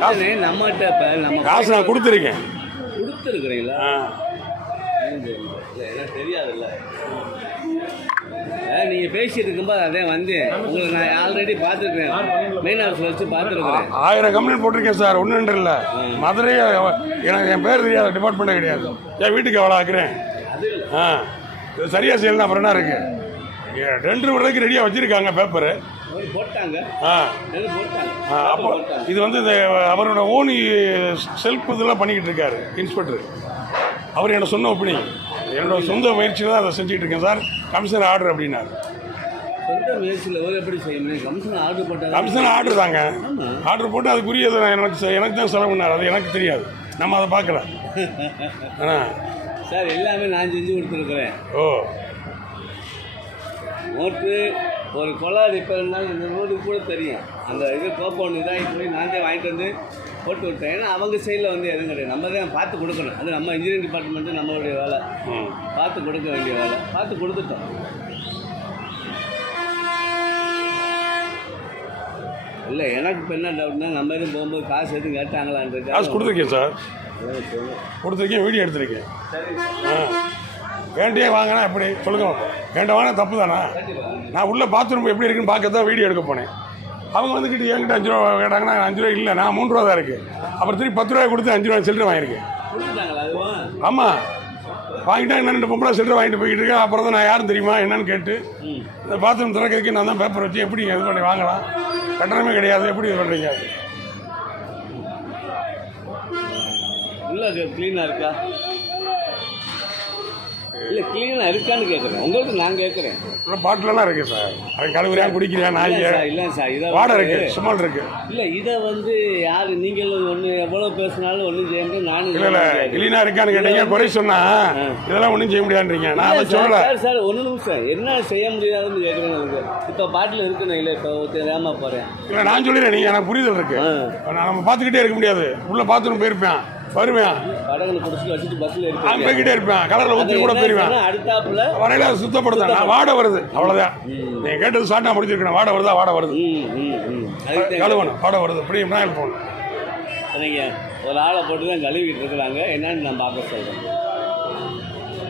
நம்மகிட்ட இப்போ நம்ம காசு நான் கொடுத்துருக்கேன். கொடுத்துருக்குறீங்களா? எனக்கு தெரியாதுல்ல. நீங்கள் பேசிட்டு இருக்கும்போது அதே வந்தேன். உங்களை நான் ஆல்ரெடி பார்த்துருக்கேன். மெயின் ஹவுஸில் வச்சு பார்த்துருக்குறேன். 1000 கம்ப்ளைண்ட் போட்டிருக்கேன் சார். ஒன்று இல்லை, மதுரையே எனக்கு என் பேர் தெரியாத டிபார்ட்மெண்ட்டே கிடையாது. என் வீட்டுக்கு எவ்வளோ ஆக்குறேன். இது சரியாக செய்யலாம். அப்புறம் என்ன இருக்குது? 2 வருடத்துக்கு ரெடியாக வச்சுருக்காங்க பேப்பரு போட்டாங்க. அப்போ இது வந்து இந்த அவரோட ஓனி செல்ஃப் இதெல்லாம் பண்ணிக்கிட்டு இருக்காரு இன்ஸ்பெக்டர். அவர் என்ன சொன்ன ஒப்பீனியன், என்னோட சொந்த முயற்சியில் தான் அதை செஞ்சுட்டு இருக்கேன் சார். கமிஷனர் ஆர்டர் அப்படின்னாரு. சொந்த முயற்சியில் எப்படி செய்ய முடியும்? கமிஷனர் ஆர்டர் போட்டாங்க. கமிஷனர் ஆர்டர் தாங்க. ஆர்டர் போட்டு அதுக்குரியதை எனக்கு தான் செலவு பண்ணார். அது எனக்கு தெரியாது, நம்ம அதை பார்க்கல. சார் எல்லாமே நான் செஞ்சு கொடுத்துருக்குறேன். ஓ, மோட்ரு ஒரு கொலை ரிப்பேர்னாலும் இந்த ரோடுக்கு கூட தெரியும். அந்த இது கோப்பவுண்ட் இதாகி போய் நான் தான் வாங்கிட்டு வந்து போட்டு விட்டேன். ஏன்னா அவங்க சைடில் வந்து எதுவும் கிடையாது. நம்ம தான் பார்த்து கொடுக்கணும். அது நம்ம இன்ஜினியரிங் டிபார்ட்மெண்ட்டு நம்மளுடைய வேலை. பார்த்து கொடுக்க வேண்டிய வேலை. பார்த்து கொடுத்துட்டோம். இல்லை எனக்கு இப்போ என்ன டவுட்னா, நம்ம எதுவும் போகும்போது காசு எதுவும் கேட்டாங்களான்றது. காசு கொடுத்துருக்கேன் சார், கொடுத்துருக்கேன், வீடியோ எடுத்திருக்கேன். வேண்டியே வாங்கினா எப்படி சொல்லுங்க. வேண்ட வாங்கினா தப்பு தானா? நான் உள்ள பாத்ரூம் எப்படி இருக்குன்னு பார்க்க தான் வீடியோ எடுக்க போனேன். அவங்க வந்துக்கிட்டு என்கிட்ட 5 ரூபா கேட்டாங்கன்னா 5 ரூபா இல்லை, நான் 3 ரூபா தான் இருக்குது. அப்புறம் திருப்பி 10 ரூபாய் கொடுத்து 5 ரூபா சில்லறை வாங்கியிருக்கேன். ஆமாம், வாங்கிட்டா என்ன 2 பொம்பளை சில்லறை வாங்கிட்டு போய்கிட்டு இருக்கேன். அப்புறம் தான் நான் யாரும் தெரியுமா என்னன்னு கேட்டு இந்த பாத்ரூம் திறக்கிறதுக்கு நான் தான் பேப்பர் வச்சு எப்படி இது பண்ணி வாங்கலாம், கட்டணமே கிடையாது, எப்படி இது பண்ணுறீங்க? இல்லை க்ளீனாக இருக்கா? இல்லை க்ளீனாக இருக்கான்னு கேட்குறேன். உங்களுக்கு நான் கேட்குறேன். பாட்டிலெல்லாம் இருக்குது சார். அது கழுவுறியா குடிக்கிறியா நாய்? இல்லை சார், இதை வாடகை இருக்குது, சுமல் இருக்குது. இல்லை இதை வந்து யார் நீங்கள் ஒன்று எவ்வளோ பேசினாலும் ஒன்றும் செய்ய முடியும். நானும் இல்லை க்ளீனாக இருக்கான்னு கேட்டீங்க, குறை சொன்னால் இதெல்லாம் ஒன்றும் செய்ய முடியாதுன்றீங்க. நான் அதை சொல்லலை சார். ஒன்று நிமிஷம், என்ன செய்ய முடியாதுன்னு கேட்குறேன். உங்களுக்கு இப்போ பாட்டில் இருக்குன்னு இல்லை, இப்போ தெரியாமல் போகிறேன். இல்லை நான் சொல்லிடுறேன், நீங்கள் எனக்கு புரிதல் இருக்குது. நம்ம பார்த்துக்கிட்டே இருக்க முடியாது. உள்ளே பாத்ரூம் போயிருப்பேன், வருவேன், படகுல குடிச்சிட்டு வச்சுட்டு பஸ்ஸில் இருப்பேன், போய்கிட்டே இருப்பேன், கலரில் ஊற்றி கூட போயிருவேன். அடுத்தாப்புல வரையில சுத்தப்படுத்தேன். நான் வாடை வருது, அவ்வளோதான். நீங்கள் கேட்டது சாட்டா முடிச்சிருக்கணும். வாடை வருதா? வாடை வருது, கழுவணும். வாடை வருது, இப்படி நாள் போகணும். நீங்கள் ஒரு ஆளை போட்டு தான் கழுவிட்டு இருக்கிறாங்க. என்னன்னு நான் பார்க்க சொல்கிறேன்.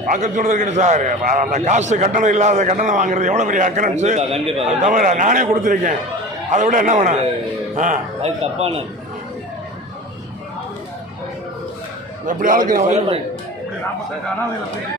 பார்க்க சொல்கிறது சார். அந்த காசு கட்டணம் இல்லாத கட்டணம் வாங்குறது எவ்வளோ பெரிய அக்கரன்ஸு. தவிர நானே கொடுத்துருக்கேன். அதை விட என்ன வேணும்? அது தப்பான எப்படி ஆளுக்கு